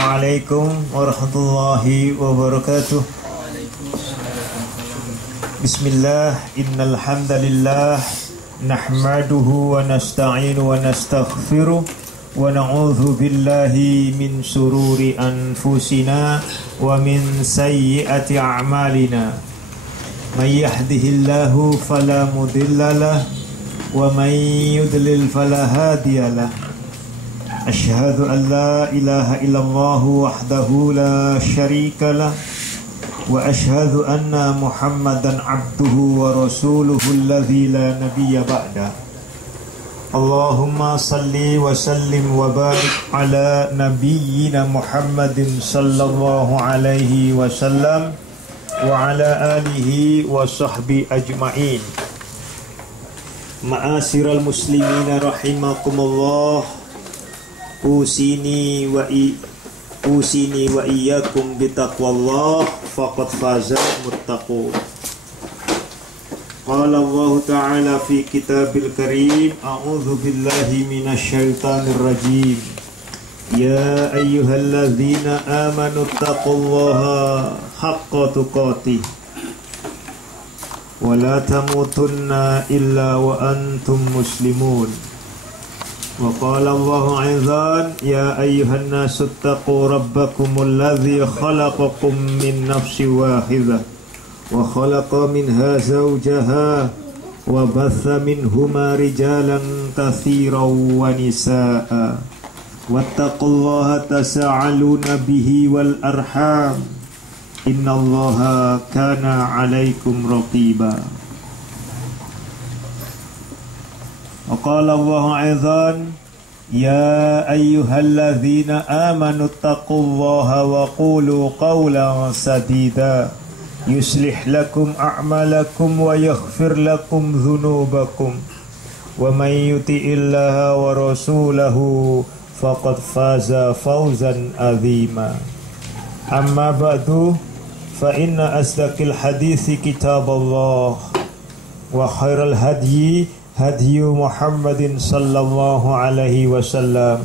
Assalamualaikum warahmatullahi wabarakatuh. Bismillah, innal hamdalillah nahmaduhu wa nasta'inu wa nastaghfiruh wa na'udzu billahi min sururi anfusina wa min sayyiati a'malina. May yahdihillahu fala mudilla lahu wa may yudlil fala hadiya lahu. Asyhadu an la ilaha illallah wahdahu la syarika lah wa asyhadu anna Muhammadan abduhu wa rasuluhu alladzi la nabiyya ba'da. Allahumma salli wa sallim wa barik ala nabiyyina Muhammadin sallallahu alaihi wasallam wa ala alihi wa sahbi ajma'in. Ma'asyiral muslimina rahimakumullah. Usini wa iyyakum bitaqwallah faqad faza muttaqun. Qala Allah Ta'ala fi kitabil karim, a'udzu billahi minasyaitonir rajim. Ya ayyuhalladzina amanu taqullaha haqqa tuqatih wa la tamutunna illa wa antum muslimun. Wa qala Allahu aizan, ya ayyuhan nasu taqu rabbakumul ladzi khalaqakum min nafsin wahidah wa khalaqa minha zawjaha wa batha minhuma rijalan katsiran wa nisaa'a wattaqullaha tasa'aluna bihi wal arham innallaha kana 'alaikum raqiba. Qala Allahu aizan, ya ayyuhalladzina amanu taqullaha wa qulu qawlan sadida yuslih lakum a'malakum wa yaghfir lakum dhunubakum wa may yuti'illaha wa rasulahu faqad faza fawzan azima. Amma ba'du, fa inna asdaqil hadithi kitaballah wa khairal hadyi hadyu Muhammadin sallallahu alaihi wasallam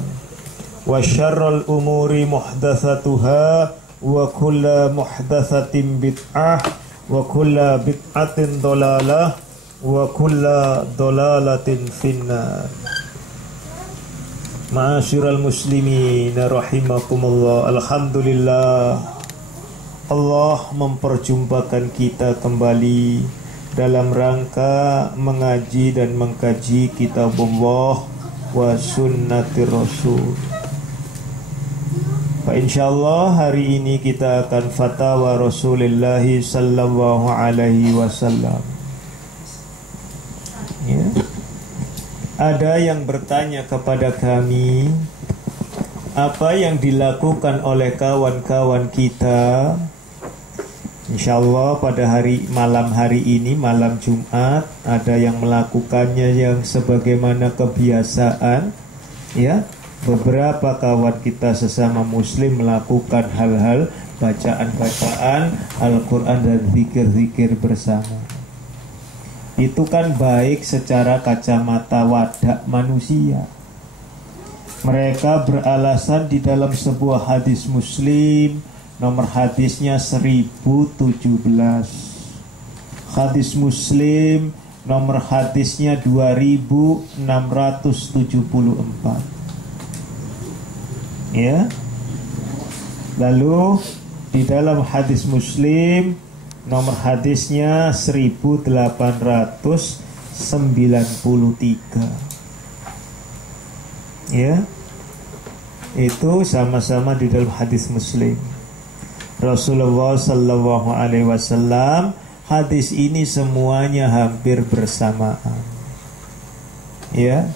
wa syarrul umuri muhdatsatuha wa kullu muhdatsatin bid'ah wa kullu bid'atin dhalalah wa kullu dhalalatin finnar. Ma'asyiral muslimin rahimakumullah. Alhamdulillah, Allah memperjumpakan kita kembali dalam rangka mengaji dan mengkaji kitabullah wa sunnatir rasul. Insyaallah hari ini kita akan fatwa Rasulullah sallallahu alaihi wasallam. Ya. Ada yang bertanya kepada kami, apa yang dilakukan oleh kawan-kawan kita? Insyaallah pada malam hari ini, malam Jumat, ada yang melakukannya yang sebagaimana kebiasaan. Ya, beberapa kawan kita sesama muslim melakukan hal-hal bacaan-bacaan Al-Quran dan zikir-zikir bersama. Itu kan baik secara kacamata wadah manusia. Mereka beralasan di dalam sebuah hadis Muslim, nomor hadisnya 1017. Hadis Muslim nomor hadisnya 2674. Ya. Lalu di dalam hadis Muslim nomor hadisnya 1893. Ya. Itu sama-sama di dalam hadis Muslim. Rasulullah sallallahu alaihi wasallam, hadis ini semuanya hampir bersamaan. Ya.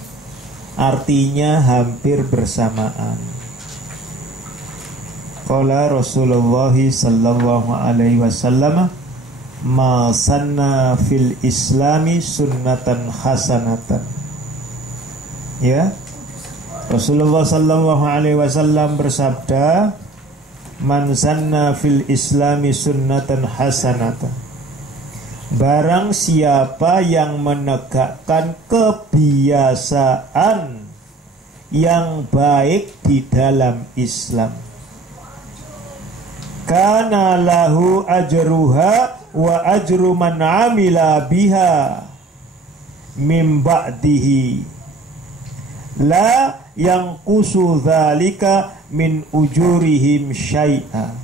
Artinya hampir bersamaan. Qala Rasulullah sallallahu alaihi wasallam, ma sanna fil islami sunnatan hasanatan. Ya. Rasulullah sallallahu alaihi wasallam bersabda, man sanna fil islami sunnatan hasanatan. Barang siapa yang menegakkan kebiasaan yang baik di dalam Islam. kana lahu ajruha wa ajru man amila biha min ba'dihi la yanqusu dzalika min ujurihim syai'a.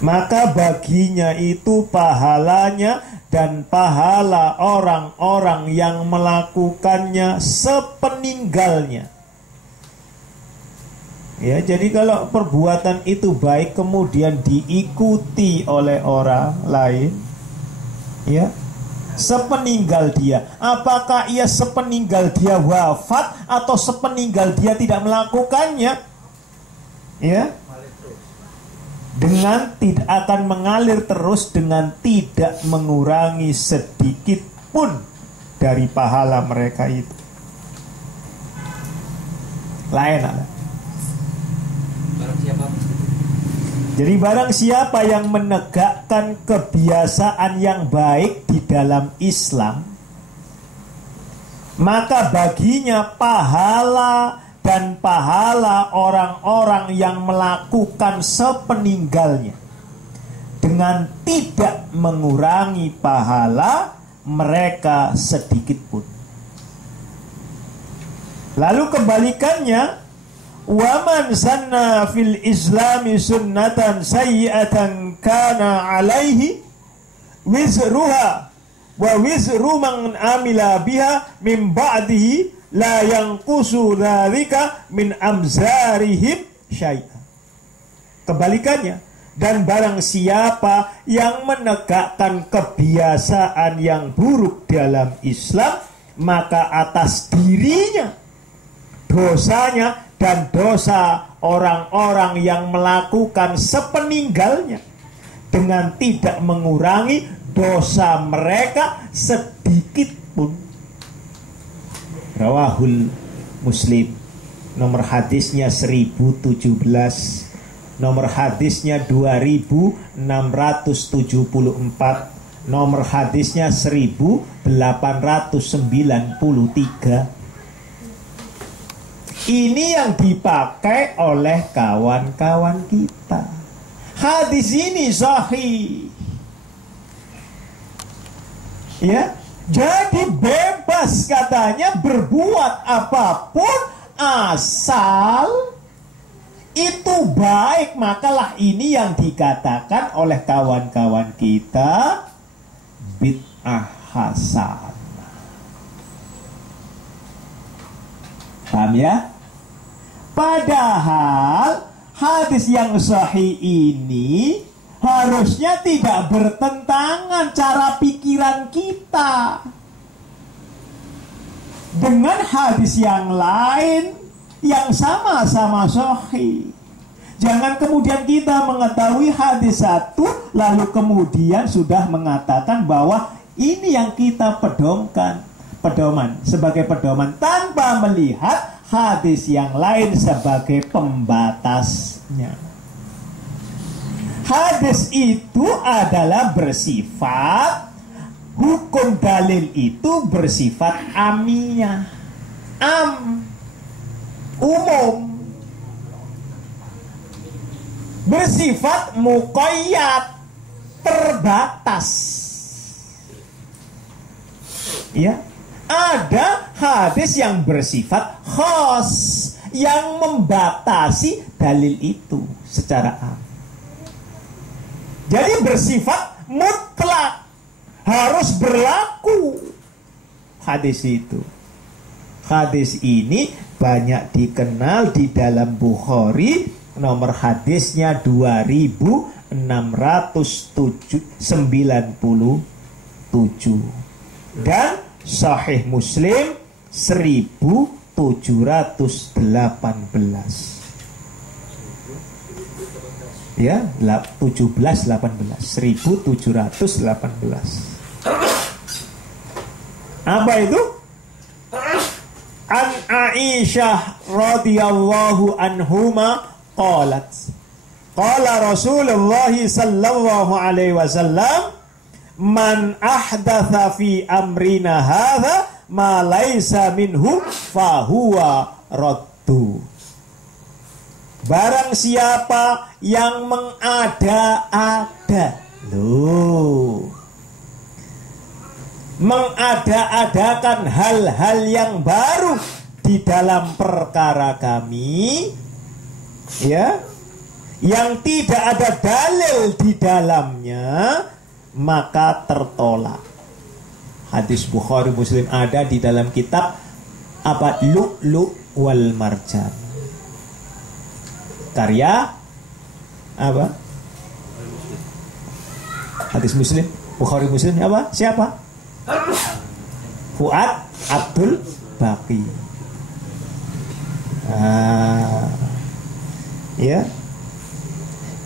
Maka baginya itu pahalanya dan pahala orang-orang yang melakukannya sepeninggalnya. Ya, jadi kalau perbuatan itu baik kemudian diikuti oleh orang lain, ya, sepeninggal dia, apakah ia sepeninggal dia wafat atau sepeninggal dia tidak melakukannya, ya, dengan tidak akan mengalir terus dengan tidak mengurangi sedikit pun dari pahala mereka itu. Lain ada. Jadi barang siapa yang menegakkan kebiasaan yang baik di dalam Islam, maka baginya pahala dan pahala orang-orang yang melakukan sepeninggalnya dengan tidak mengurangi pahala mereka sedikit pun. Lalu kebalikannya, waman sanna fil islami sunnatan sayyi'atan kana alaihi wizruha wa wizru man amila biha min ba'dihi la yanqusu dzalika min amzarihim syai'a. Kebalikannya, dan barang siapa yang menegakkan kebiasaan yang buruk dalam Islam, maka atas dirinya dosanya dan dosa orang-orang yang melakukan sepeninggalnya dengan tidak mengurangi dosa mereka sedikit pun. Rawahul Muslim, nomor hadisnya 1017, nomor hadisnya 2674, nomor hadisnya 1893. Ini yang dipakai oleh kawan-kawan kita. Hadis ini sahih. Ya, jadi bebas katanya berbuat apapun asal itu baik. Makalah ini yang dikatakan oleh kawan-kawan kita bid'ah hasan. Paham ya? Padahal hadis yang sahih ini harusnya tidak bertentangan cara pikiran kita dengan hadis yang lain yang sama-sama sahih. Jangan kemudian kita mengetahui hadis satu lalu kemudian sudah mengatakan bahwa ini yang kita pedoman sebagai pedoman tanpa melihat hadis yang lain sebagai pembatasnya. Hadis itu adalah bersifat, hukum dalil itu bersifat amiyah, umum, bersifat muqayyad, terbatas. Ya, ada hadis yang bersifat khas, yang membatasi dalil itu secara am. Jadi bersifat mutlak, harus berlaku hadis itu. Hadis ini banyak dikenal di dalam Bukhari, nomor hadisnya 2697 dan Sahih Muslim 1718. Ya, 1718. Apa itu? An Aisyah radhiyallahu anhuma qalat, qala Rasulullah sallallahu alaihi wasallam, man ahdatha fi amrina hadza ma laisa minhu fahuwa raddu. Barang siapa yang mengada-ada, mengada-adakan hal-hal yang baru di dalam perkara kami, ya, yang tidak ada dalil di dalamnya, maka tertolak. Hadis Bukhari Muslim ada di dalam kitab apa? Lu'lu' wal Marjan. Karya apa? Hadis Muslim, Bukhari Muslim apa? Siapa? Fuad Abdul Baqi. Ya.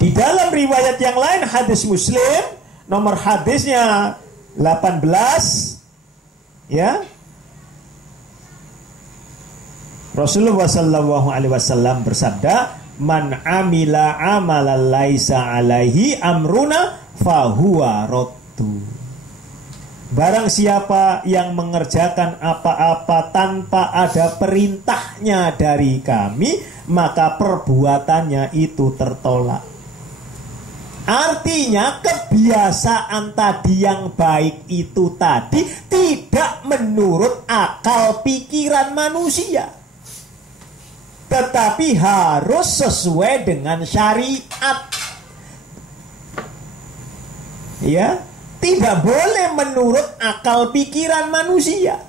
Di dalam riwayat yang lain hadis Muslim, nomor hadisnya 18, ya. Rasulullah sallallahu alaihi wasallam bersabda, "Man amila amalan laisa alaihi amruna fahuwa raddu." Barang siapa yang mengerjakan apa-apa tanpa ada perintahnya dari kami, maka perbuatannya itu tertolak. Artinya kebiasaan tadi yang baik itu tadi tidak menurut akal pikiran manusia, tetapi harus sesuai dengan syariat. Ya, tidak boleh menurut akal pikiran manusia.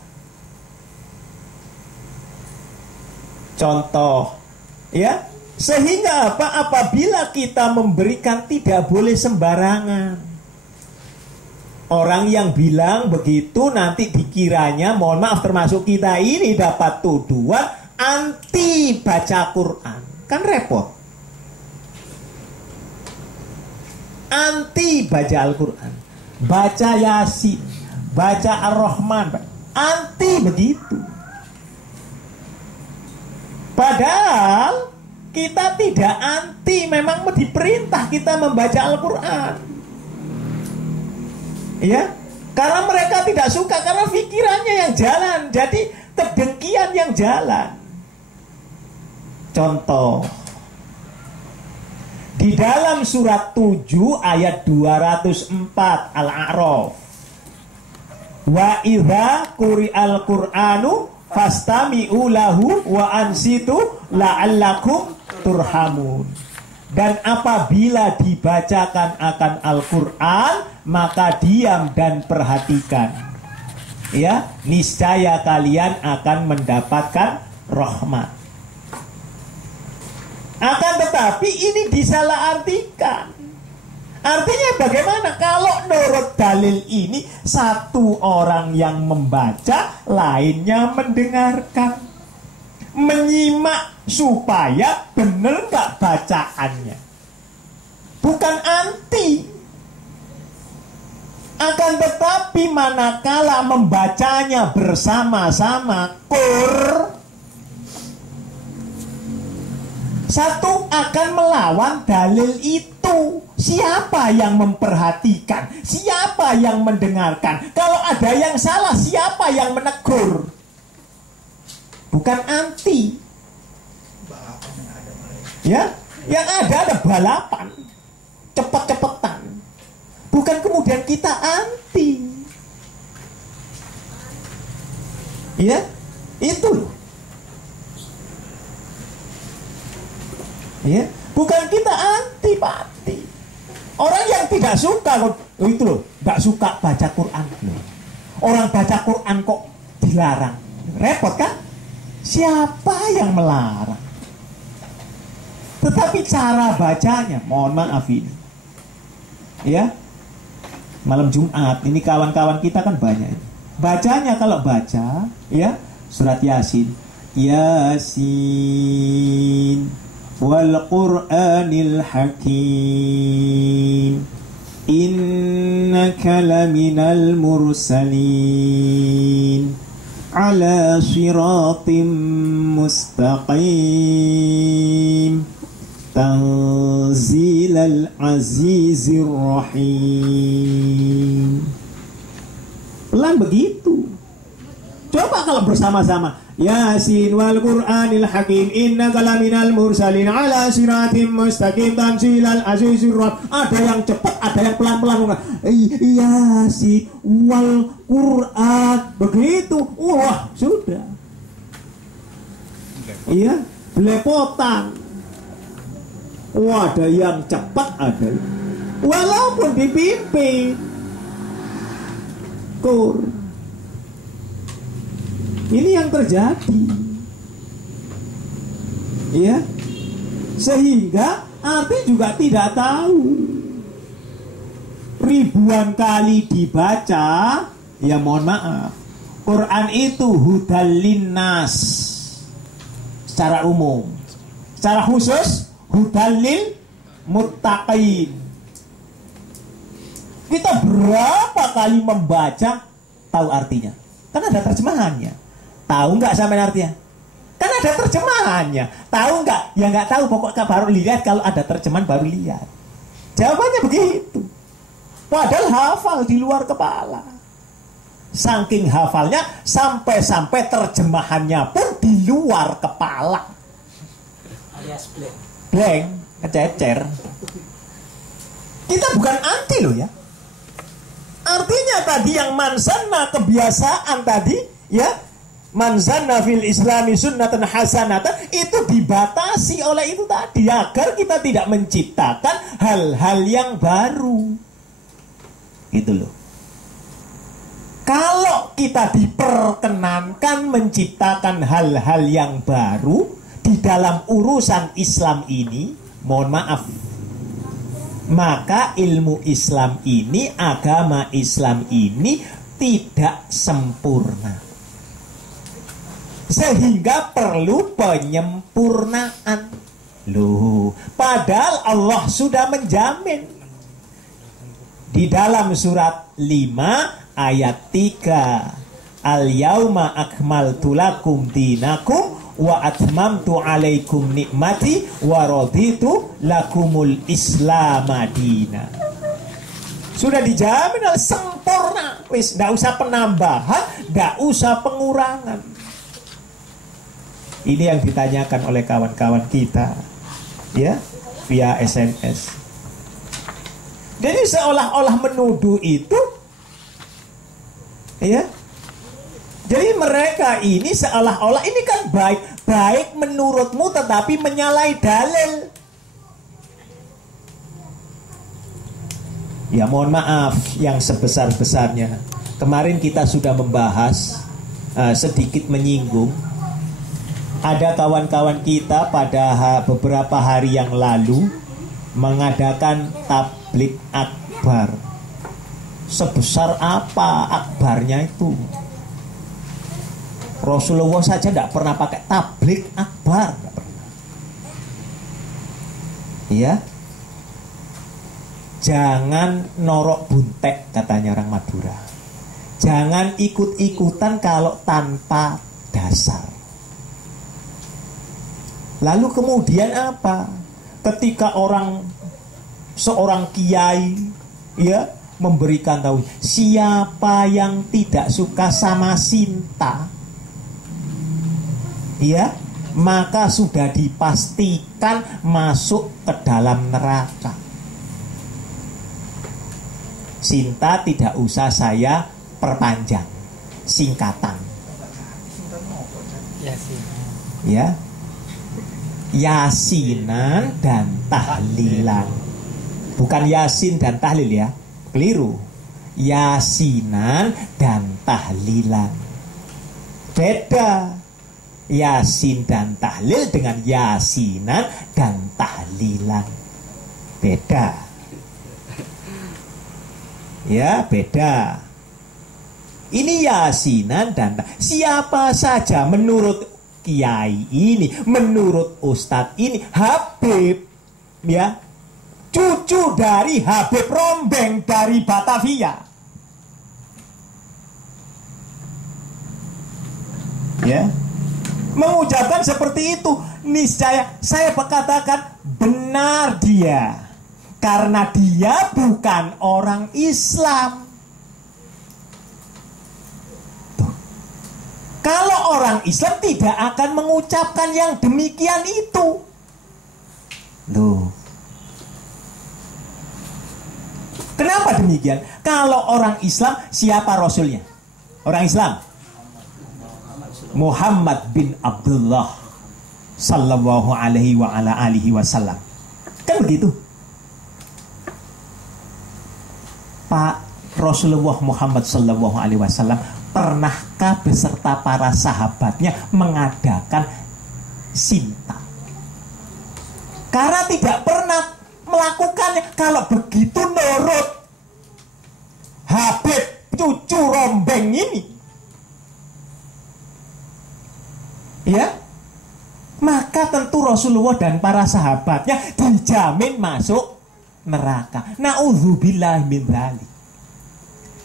Contoh, ya, sehingga apa? Apabila kita memberikan tidak boleh sembarangan. Orang yang bilang begitu nanti dikiranya, mohon maaf termasuk kita ini, dapat tuduhan anti baca Quran. Kan repot. Anti baca Al-Quran, baca Yasin, baca Ar-Rahman, anti begitu. Padahal kita tidak anti, memang diperintah kita membaca Al-Quran. Ya, karena mereka tidak suka, karena pikirannya yang jalan, jadi kedengkian yang jalan. Contoh, di dalam surat 7 ayat 204 Al-A'raf, wa idza quri'al Qur'anu fastami'u lahu wa ansitu la'allakum turhamun. Dan apabila dibacakan akan Al-Quran, maka diam dan perhatikan, ya, niscaya kalian akan mendapatkan rahmat. Akan tetapi ini disalahartikan. Artinya bagaimana? Kalau menurut dalil ini, satu orang yang membaca, lainnya mendengarkan, menyimak supaya benar nggak bacaannya. Bukan anti. Akan tetapi manakala membacanya bersama-sama, satu akan melawan dalil itu. Siapa yang memperhatikan? Siapa yang mendengarkan? Kalau ada yang salah, siapa yang menegur? Bukan anti. Ya, yang ada balapan, cepet-cepetan. Bukan kemudian kita anti. Ya, itu loh. Ya, bukan kita antipati. Orang yang tidak suka, itu loh, nggak suka baca Quran loh. Orang baca Quran kok dilarang, repot kan? Siapa yang melarang? Tetapi cara bacanya, mohon maaf ini, ya, malam Jumat ini kawan-kawan kita kan banyak. Bacanya kalau baca, ya, surat Yasin, Yasin wal Qur'anil Hakim innaka laminal mursalin ala siratim mustaqim tanzilal azizir rahim. Pelan begitu. Coba kalau bersama-sama, Yasin wal Qur'anil Hakim innaka laminal mursalin ala siratim mustaqim tanzilal azizir rahim. Ada yang cepat, ada yang pelan-pelan. Yasin wal Qur'an. Begitu. Wah, sudah. Iya, belepotan. Wah, ada yang cepat, ada. Walaupun dipimpin. Ini yang terjadi, ya, sehingga arti juga tidak tahu. Ribuan kali dibaca, ya mohon maaf, Quran itu hudal linnas secara umum, secara khusus hudal lil muttaqin. Kita berapa kali membaca, tahu artinya, kan ada terjemahannya. Tahu nggak sampai artinya? Kan ada terjemahannya. Tahu nggak? Ya nggak tahu. Pokoknya baru lihat, kalau ada terjemahan baru lihat. Jawabannya begitu. Padahal hafal di luar kepala. Saking hafalnya sampai-sampai terjemahannya pun di luar kepala. Alias blank, kececer. Kita bukan anti loh ya. Artinya tadi yang manzana kebiasaan tadi, ya. Manzana fil islami sunnatan hasanatan, itu dibatasi oleh itu tadi, agar kita tidak menciptakan hal-hal yang baru. Gitu loh. Kalau kita diperkenankan menciptakan hal-hal yang baru di dalam urusan Islam ini, mohon maaf, maka ilmu Islam ini, agama Islam ini tidak sempurna. Sehingga perlu penyempurnaan. Loh, padahal Allah sudah menjamin di dalam surat 5 ayat 3, al-yauma akmaltu lakum dinakum wa atmamtu alaikum nikmati wa raditu lakumul islam madina. Sudah dijamin sempurna. Wis, ndak usah penambahan, ndak usah pengurangan. Ini yang ditanyakan oleh kawan-kawan kita, ya, via SMS. Jadi seolah-olah menuduh itu, ya. Jadi mereka ini seolah-olah ini kan baik menurutmu, tetapi menyalahi dalil. Ya mohon maaf yang sebesar-besarnya. Kemarin kita sudah membahas, sedikit menyinggung. Ada kawan-kawan kita pada beberapa hari yang lalu mengadakan tablik akbar. Sebesar apa akbarnya itu? Rasulullah saja tidak pernah pakai tablik akbar. Ya, jangan norok buntek, katanya orang Madura. Jangan ikut-ikutan kalau tanpa dasar. Lalu kemudian apa? Ketika seorang kiai, ya, memberikan tahu, siapa yang tidak suka sama Sinta, ya, maka sudah dipastikan masuk ke dalam neraka. Sinta tidak usah saya perpanjang, singkatan. Ya, yasinan dan tahlilan. Bukan yasin dan tahlil ya, keliru. Yasinan dan tahlilan beda. Yasin dan tahlil dengan yasinan dan tahlilan beda. Ya, beda. Ini yasinan dan siapa saja menurut kiai ini, menurut ustadz ini, Habib, ya, cucu dari Habib Rombeng dari Batavia, ya, mengucapkan seperti itu, niscaya saya katakan benar dia, karena dia bukan orang Islam. Kalau orang Islam tidak akan mengucapkan yang demikian itu. Loh. Kenapa demikian? Kalau orang Islam, siapa Rasulnya? Orang Islam Muhammad bin Abdullah sallallahu alaihi wa ala alihi wasallam. Kan begitu. Pak Rasulullah Muhammad sallallahu alaihi wasallam pernahkah beserta para sahabatnya mengadakan sinta? Karena tidak pernah melakukannya. Kalau begitu nurut Habib cucu rombeng ini, ya, maka tentu Rasulullah dan para sahabatnya dijamin masuk neraka. Na'udzubillah min dzalik.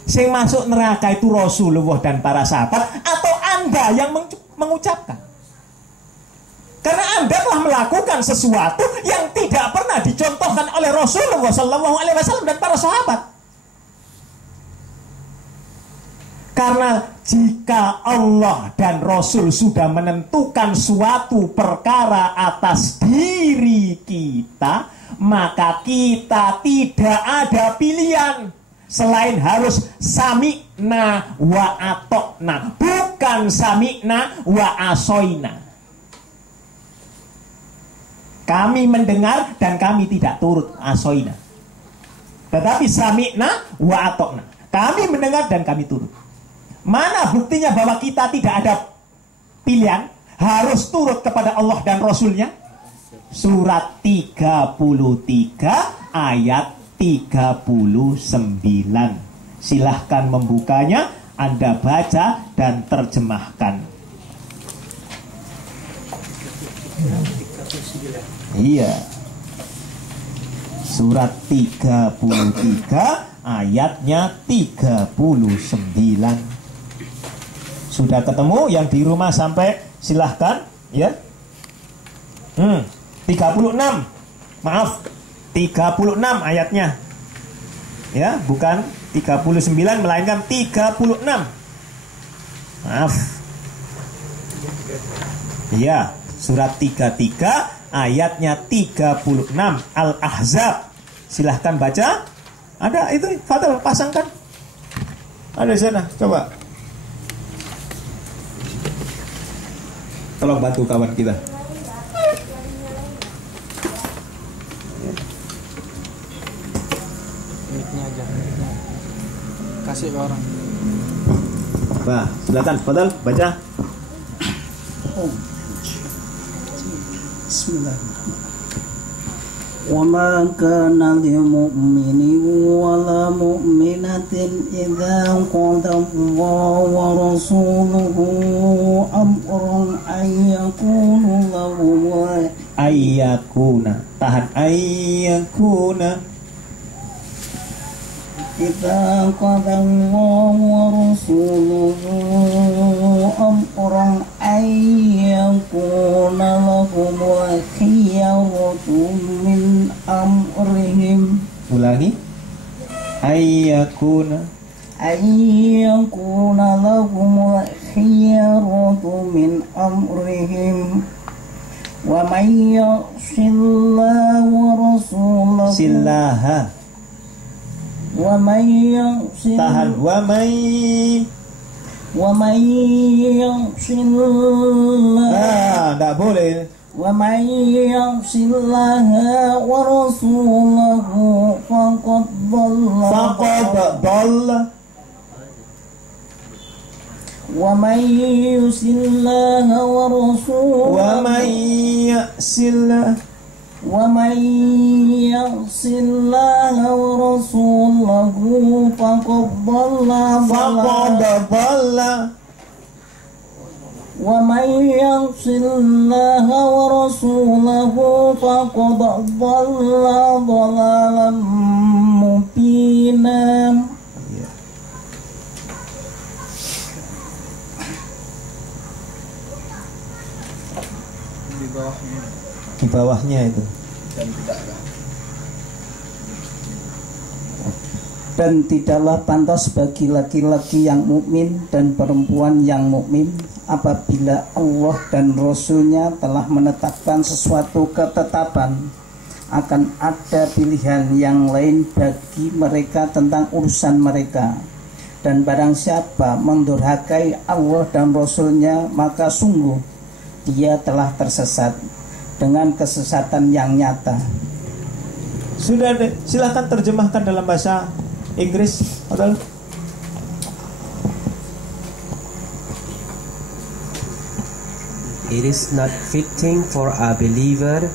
Sing masuk neraka itu Rasulullah dan para sahabat atau Anda yang mengucapkan? Karena Anda telah melakukan sesuatu yang tidak pernah dicontohkan oleh Rasulullah SAW dan para sahabat. Karena jika Allah dan Rasul sudah menentukan suatu perkara atas diri kita, maka kita tidak ada pilihan selain harus sami'na wa atokna, bukan sami'na wa asoina. Kami mendengar dan kami tidak turut asoina. Tetapi sami'na wa atokna, kami mendengar dan kami turut. Mana buktinya bahwa kita tidak ada pilihan, harus turut kepada Allah dan Rasulnya? Surat 33 ayat 39. Silahkan membukanya, Anda baca dan terjemahkan. Iya. Surat 33 ayatnya 39. Sudah ketemu yang di rumah sampai silahkan ya. 36. Maaf, 36 ayatnya. Ya, bukan 39 melainkan 36. Maaf. Ya, surat 33 ayatnya 36 Al-Ahzab. Silahkan baca. Ada itu, Fadil pasangkan. Ada di sana, coba. Tolong bantu kawan kita. Mic-nya aja. Kasih ke orang. Nah, silakan Fadil baca. Bismillahirrahmanirrahim. وما كان لمؤمن ولا مؤمنة إذا قضى الله ورسوله أمرا أن يكون لهم Ayyakuna. Tahan ayyakuna. إذا قضى الله ورسوله أمرا أن يكون لهم الخيرة من أمرهم. Ulangi. Ayyakuna. أن يكون لهم الخيرة من أمرهم ومن يعص الله ورسوله Silaha. ومن يعص Tahan. ومن يعص الله Enggak boleh. ومن يعص الله ورسوله فقد Faqad dhalla. ومن يعص الله ورسوله ومن يأسله. ومن يعص الله ورسوله فقد ضل ومن يعص الله ورسوله فقد ضل ضلالا مبينا. Di bawahnya itu. Dan tidaklah pantas bagi laki-laki yang mukmin dan perempuan yang mukmin apabila Allah dan Rasul-Nya telah menetapkan sesuatu ketetapan, akan ada pilihan yang lain bagi mereka tentang urusan mereka. Dan barang siapa mendurhakai Allah dan Rasul-Nya, maka sungguh dia telah tersesat dengan kesesatan yang nyata. Sudah deh, silahkan terjemahkan dalam bahasa Inggris. Betul? It is not fitting for a believer